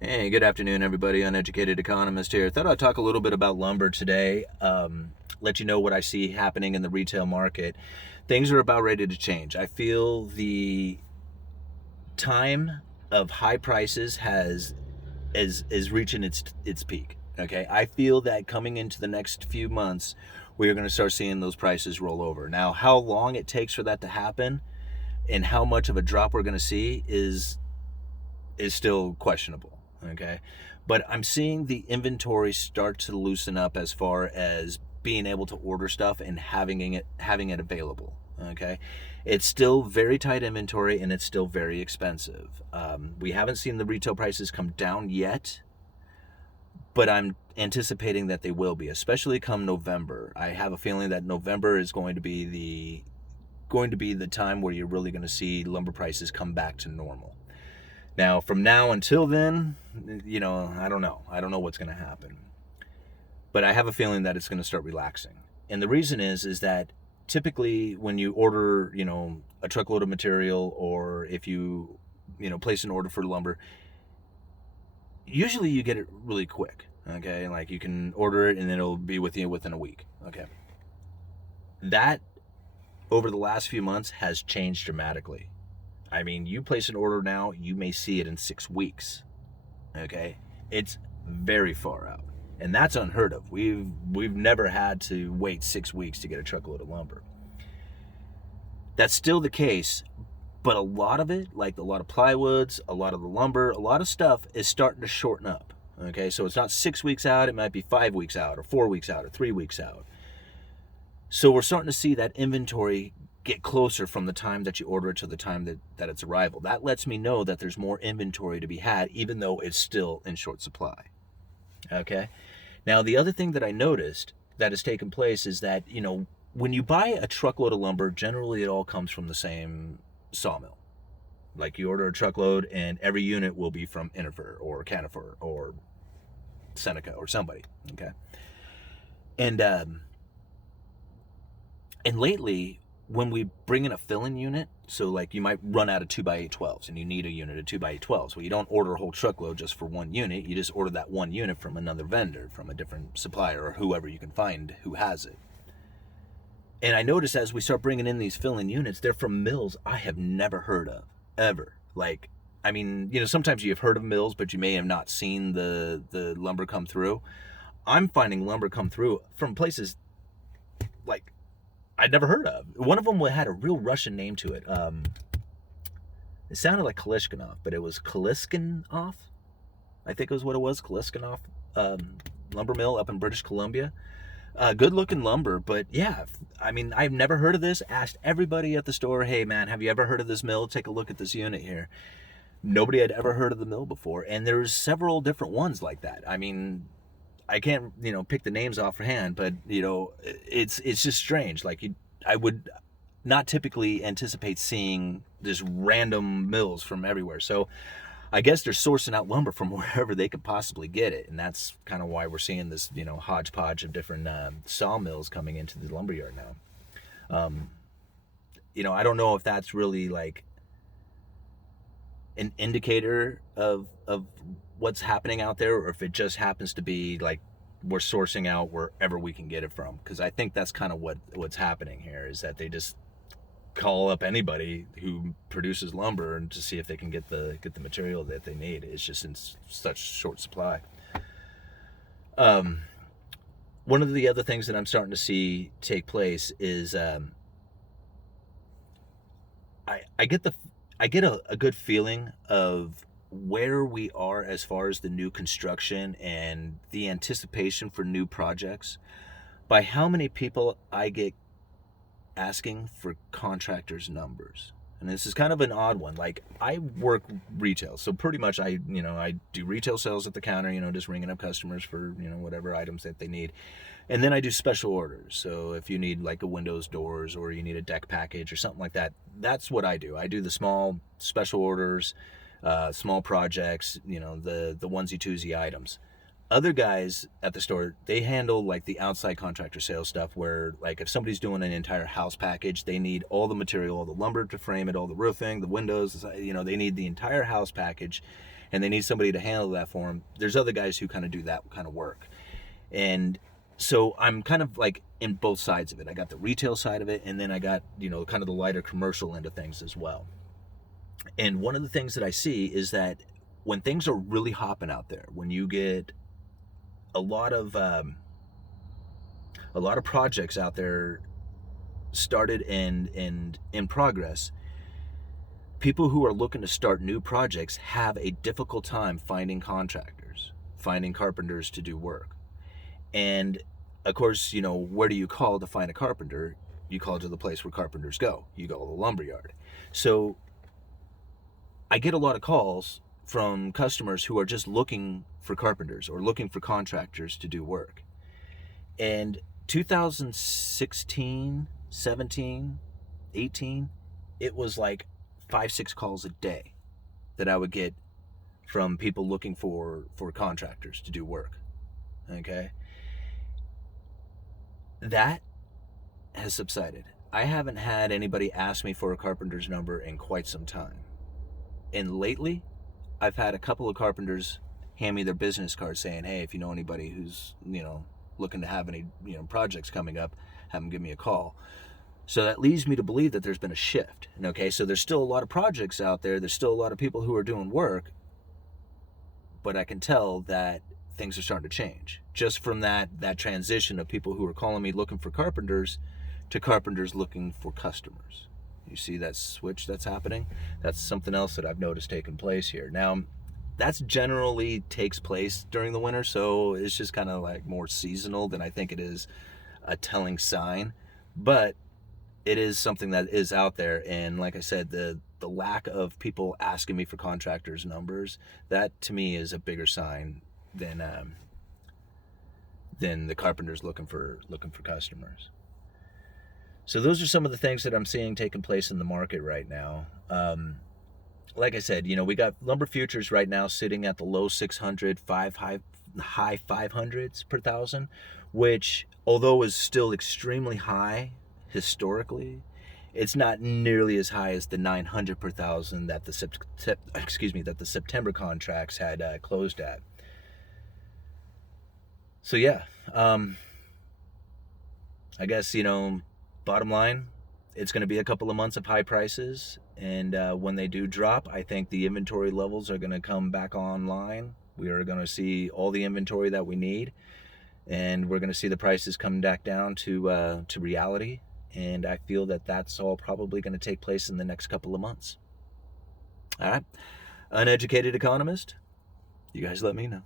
Hey, good afternoon, everybody. Uneducated Economist here. Thought I'd talk a little bit about lumber today. Let you know what I see happening in the retail market. Things are about ready to change. I feel the time of high prices is reaching its peak. Okay, I feel that coming into the next few months, we are going to start seeing those prices roll over. Now, how long it takes for that to happen, and how much of a drop we're going to see is still questionable. Okay, but I'm seeing the inventory start to loosen up as far as being able to order stuff and having it available. Okay, it's still very tight inventory and it's still very expensive. We haven't seen the retail prices come down yet, but I'm anticipating that they will be, especially come November. I have a feeling that November is going to be the time where you're really going to see lumber prices come back to normal. Now, from now until then, I don't know. I don't know what's going to happen. But I have a feeling that it's going to start relaxing. And the reason is that typically when you order, a truckload of material, or if place an order for lumber, usually you get it really quick. Okay, like you can order it and it'll be with you within a week. Okay. That over the last few months has changed dramatically. I mean, you place an order now, you may see it in 6 weeks. Okay, it's very far out, and that's unheard of. We've never had to wait 6 weeks to get a truckload of lumber. That's still the case, but a lot of it, like a lot of plywoods, a lot of the lumber, a lot of stuff is starting to shorten up. Okay, so it's not 6 weeks out; it might be 5 weeks out, or 4 weeks out, or 3 weeks out. So we're starting to see that inventory get closer from the time that you order it to the time that its arrival. That lets me know that there's more inventory to be had, even though it's still in short supply. Okay. Now, the other thing that I noticed that has taken place is that, when you buy a truckload of lumber, generally it all comes from the same sawmill. Like you order a truckload and every unit will be from Inifer or Canifer or Seneca or somebody. Okay. And and lately, when we bring in a fill-in unit, so like you might run out of 2x8 12s and you need a unit of 2x8 12s. Well, you don't order a whole truckload just for one unit. You just order that one unit from another vendor, from a different supplier, or whoever you can find who has it. And I notice as we start bringing in these fill-in units, they're from mills I have never heard of, ever. Like, I mean, sometimes you've heard of mills, but you may have not seen the lumber come through. I'm finding lumber come through from places like I'd never heard of. One of them had a real Russian name to it. It sounded like Kalishkinov, but it was Kaliskinov. I think it was what it was, Kaliskinov lumber mill up in British Columbia. Good looking lumber, but yeah, I mean, I've never heard of this. Asked everybody at the store, hey man, have you ever heard of this mill? Take a look at this unit here. Nobody had ever heard of the mill before, and there's several different ones like that. I mean, I can't, pick the names offhand, but it's just strange. Like I would not typically anticipate seeing just random mills from everywhere. So I guess they're sourcing out lumber from wherever they could possibly get it, and that's kind of why we're seeing this, hodgepodge of different sawmills coming into the lumberyard now. I don't know if that's really like an indicator of what's happening out there, or if it just happens to be like we're sourcing out wherever we can get it from. Because I think that's kind of what's happening here, is that they just call up anybody who produces lumber and to see if they can get the material that they need. It's just in such short supply. One of the other things that I'm starting to see take place is I get a good feeling of where we are as far as the new construction and the anticipation for new projects by how many people I get asking for contractors' numbers. And this is kind of an odd one. Like, I work retail, so pretty much I do retail sales at the counter, just ringing up customers for, whatever items that they need. And then I do special orders. So if you need like a windows, doors, or you need a deck package or something like that, that's what I do. I do the small special orders, small projects, the onesie twosie items. Other guys at the store, they handle like the outside contractor sales stuff, where like if somebody's doing an entire house package, they need all the material, all the lumber to frame it, all the roofing, the windows, they need the entire house package, and they need somebody to handle that for them, there's other guys who kind of do that kind of work. And so I'm kind of like in both sides of it. I got the retail side of it, and then I got, kind of the lighter commercial end of things as well. And one of the things that I see is that when things are really hopping out there, when you get a lot of projects out there started and in progress, people who are looking to start new projects have a difficult time finding contractors, finding carpenters to do work. And of course, where do you call to find a carpenter? You call to the place where carpenters go. You go to the lumberyard. So I get a lot of calls from customers who are just looking for carpenters or looking for contractors to do work. And 2016, 17, 18, it was like 5-6 calls a day that I would get from people looking for contractors to do work. Okay? That has subsided. I haven't had anybody ask me for a carpenter's number in quite some time. And lately, I've had a couple of carpenters hand me their business card saying, hey, if you know anybody who's, looking to have any, projects coming up, have them give me a call. So that leads me to believe that there's been a shift. And okay, so there's still a lot of projects out there. There's still a lot of people who are doing work. But I can tell that things are starting to change. Just from that transition of people who are calling me looking for carpenters to carpenters looking for customers. You see that switch that's happening? That's something else that I've noticed taking place here. Now, that's generally takes place during the winter, so it's just kind of like more seasonal than I think it is a telling sign. But it is something that is out there, and like I said, the lack of people asking me for contractors' numbers, that to me is a bigger sign than the carpenters looking for customers. So those are some of the things that I'm seeing taking place in the market right now. Like I said, we got lumber futures right now sitting at the low 600, high 500s per thousand, which, although is still extremely high historically, it's not nearly as high as the 900 per thousand that the September contracts had closed at. So yeah, I guess bottom line, it's going to be a couple of months of high prices, and when they do drop, I think the inventory levels are going to come back online. We are going to see all the inventory that we need, and we're going to see the prices come back down to reality. And I feel that that's all probably going to take place in the next couple of months. All right, Uneducated Economist, you guys let me know.